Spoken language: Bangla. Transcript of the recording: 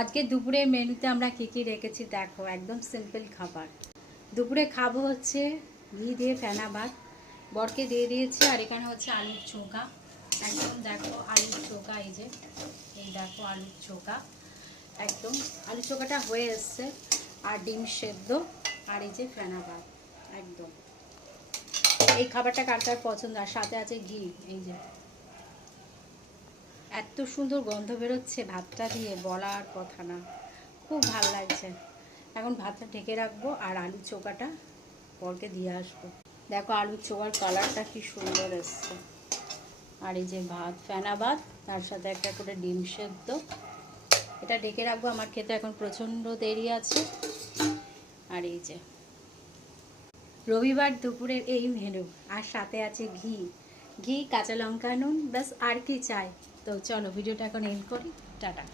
আজকে দুপুরে মেনুতে আমরা কী কী রেখেছি দেখো, একদম সিম্পল খাবার। দুপুরে খাবো হচ্ছে ঘি দিয়ে ফেনা ভাত, বরকে দিয়ে দিয়েছি। আর এখানে হচ্ছে আলুর চোখা, একদম দেখো আলুর চোখা, এই দেখো আলুর চোখা, একদম আলুর চোখাটা হয়ে এসছে। আর ডিম সেদ্ধ, আর এই যে ফেনা ভাত, একদম এই খাবারটা কার কার পছন্দ। আর সাথে আছে ঘি, এই যে এত সুন্দর গন্ধ বেরোচ্ছে ভাতটা দিয়ে, বলার কথা না, খুব ভাল লাগছে। এখন ভাতটা ঢেকে রাখবো আর আলুর চোখাটা বরকে দিয়ে আসবো। দেখো আলুর চোখার কালারটা কি সুন্দর এসছে। আর এই যে ভাত, ফেনা ভাত, তার সাথে একটা করে ডিম সেদ্ধ, এটা ঢেকে রাখবো। আমার খেতে এখন প্রচণ্ড দেরি আছে। আর এই যে রবিবার দুপুরের এই মেনু, আর সাথে আছে ঘি, কাঁচা লঙ্কা, নুন, ব্যাস আর কি চাই। তো চলো ভিডিওটা এখন এন্ড করি, টাটা।